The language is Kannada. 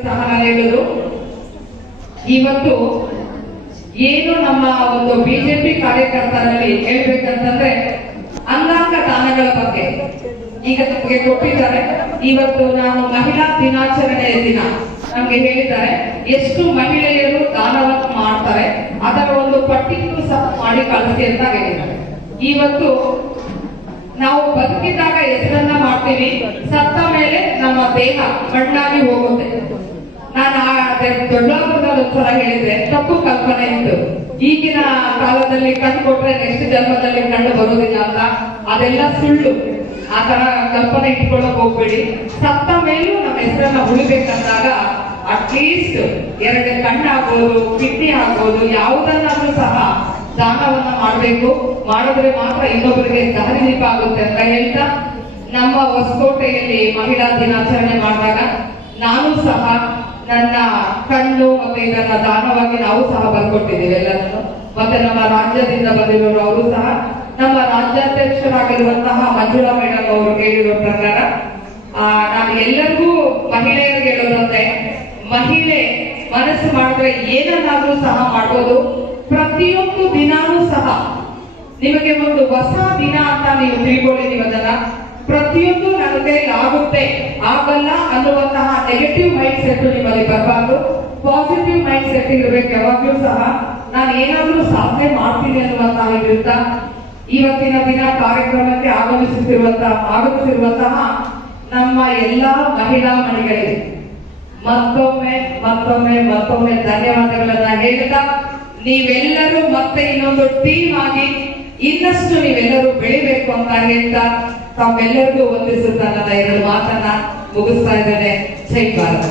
ಸಹ ನಾನು ಹೇಳುದು ಇವತ್ತು ಏನು ನಮ್ಮ ಒಂದು ಬಿಜೆಪಿ ಕಾರ್ಯಕರ್ತರಲ್ಲಿ ಹೇಳ್ಬೇಕಂತಂದ್ರೆ ಅಂಗಾಂಗ ದಾನಗಳ ಬಗ್ಗೆ ಈಗ ನಮಗೆ ಕೊಟ್ಟಿದ್ದಾರೆ. ಇವತ್ತು ನಾನು ಮಹಿಳಾ ದಿನಾಚರಣೆಯ ದಿನ ನಮ್ಗೆ ಹೇಳಿದ್ದಾರೆ ಎಷ್ಟು ಮಹಿಳೆಯರು ದಾನವನ್ನು ಮಾಡ್ತಾರೆ ಅದರ ಒಂದು ಪಟ್ಟಿಯನ್ನು ಸಹ ಮಾಡಿ ಕಳಿಸಿ ಅಂತ ಹೇಳಿದ್ದಾರೆ. ಇವತ್ತು ನಾವು ಬದುಕಿದಾಗ ಹೆಸರನ್ನ ಮಾಡ್ತೀವಿ, ಸತ್ತ ಮೇಲೆ ನಮ್ಮ ದೇಹ ಮಣ್ಣಾಗಿ ಹೋಗುತ್ತೆ. ನಾನು ದೊಡ್ಡಾಪುರದಲ್ಲಿ ಒಂದ್ಸಲ ಹೇಳಿದ್ರೆ ತಪ್ಪು ಕಲ್ಪನೆ ಇತ್ತು. ಈಗಿನ ಕಾಲದಲ್ಲಿ ಕಣ್ಣು ಕೊಟ್ರೆ ನೆಕ್ಸ್ಟ್ ಜನ್ಮದಲ್ಲಿ ಕಣ್ಣು ಬರೋದಿಲ್ಲ ಅಂತ, ಅದೆಲ್ಲ ಸುಳ್ಳು. ಆ ತರ ಕಲ್ಪನೆ ಇಟ್ಕೊಳ್ಳಕ್ ಹೋಗ್ಬೇಡಿ. ಸತ್ತ ಮೇಲೂ ನಮ್ಮ ಹೆಸರನ್ನ ಉಳಿಬೇಕಂದಾಗ ಅಟ್ಲೀಸ್ಟ್ 2 ಕಣ್ಣು ಆಗ್ಬೋದು, ಕಿಡ್ನಿ ಆಗ್ಬೋದು, ಯಾವುದನ್ನಾದ್ರೂ ಸಹ ದಾನವನ್ನ ಮಾಡಬೇಕು. ಮಾಡಿದ್ರೆ ಮಾತ್ರ ಇನ್ನೊಬ್ಬರಿಗೆ ದಾರಿದೀಪ ಆಗುತ್ತೆ ಅಂತ ಹೇಳ್ತಾ, ನಮ್ಮ ಹೊಸಕೋಟೆಯಲ್ಲಿ ಮಹಿಳಾ ದಿನಾಚರಣೆ ಮಾಡಿದಾಗ ನಾನು ಸಹ ನನ್ನ ಕಣ್ಣು ಮತ್ತೆ ಇದನ್ನ ದಾನವಾಗಿ ನಾವು ಸಹ ಬರ್ಕೊಟ್ಟಿದ್ದೀವಿ ಎಲ್ಲರನ್ನು. ಮತ್ತೆ ನಮ್ಮ ರಾಜ್ಯದಿಂದ ಬಂದಿರೋರು ಅವರು ಸಹ, ನಮ್ಮ ರಾಜ್ಯಾಧ್ಯಕ್ಷರಾಗಿರುವಂತಹ ಮಂಜುಳಾ ಮೇಡಮ್ ಅವರು ಹೇಳಿರೋ ಪ್ರಕಾರ ನಾನು ಎಲ್ಲರಿಗೂ ಮಹಿಳೆಯರಿಗೆ ಹೇಳೋದಂದ್ರೆ, ಮಹಿಳೆ ಮನಸ್ಸು ಮಾಡಿದ್ರೆ ಏನನ್ನಾದ್ರೂ ಸಹ ಮಾಡ್ಬೋದು. ಪ್ರತಿಯೊಂದು ದಿನಾನೂ ಸಹ ನಿಮಗೆ ಒಂದು ಹೊಸ ದಿನ ಅಂತ ನೀವು ತಿಳ್ಕೊಳ್ಳಿ. ನೀವು ಅದನ್ನ ಪ್ರತಿಯೊಂದು ನನ್ನ ಕೈಲಿ ಆಗುತ್ತೆ ಆಗಲ್ಲ ಅನ್ನುವಂತಹ ನೆಗೆಟಿವ್ ಮೈಂಡ್ ಸೆಟ್ ನಿಮ್ಮಲ್ಲಿ ಬರಬಾರ್ದು. ಪಾಸಿಟಿವ್ ಮೈಂಡ್ ಸೆಟ್ ಇರಬೇಕು ಯಾವಾಗ್ಲೂ ಸಹ. ನಾನು ಏನಾದ್ರೂ ಸಾಧನೆ ಮಾಡ್ತೀನಿ ಅನ್ನುವಂತಹ ಇದರಿಂದ ಇವತ್ತಿನ ದಿನ ಕಾರ್ಯಕ್ರಮಕ್ಕೆ ಆಗಮಿಸುತ್ತಿರುವಂತಹ ನಮ್ಮ ಎಲ್ಲಾ ಮಹಿಳಾ ಮಣಿಗಳಿಗೆ ಮತ್ತೊಮ್ಮೆ ಧನ್ಯವಾದಗಳನ್ನ ಹೇಳ್ತಾ, ನೀವೆಲ್ಲರೂ ಮತ್ತೆ ಇನ್ನೊಂದು ಟೀಮ್ ಆಗಿ ಇನ್ನಷ್ಟು ನೀವೆಲ್ಲರೂ ಬೆಳಿಬೇಕು ಅಂತ ಹೇಳ್ತಾ ತಾವೆಲ್ಲರಿಗೂ ವಂದಿಸುತ್ತಾ ನನ್ನ 2 ಮಾತನ್ನ ಮುಗಿಸ್ತಾ ಇದ್ದೇನೆ. ಜೈ ಭಾರತ.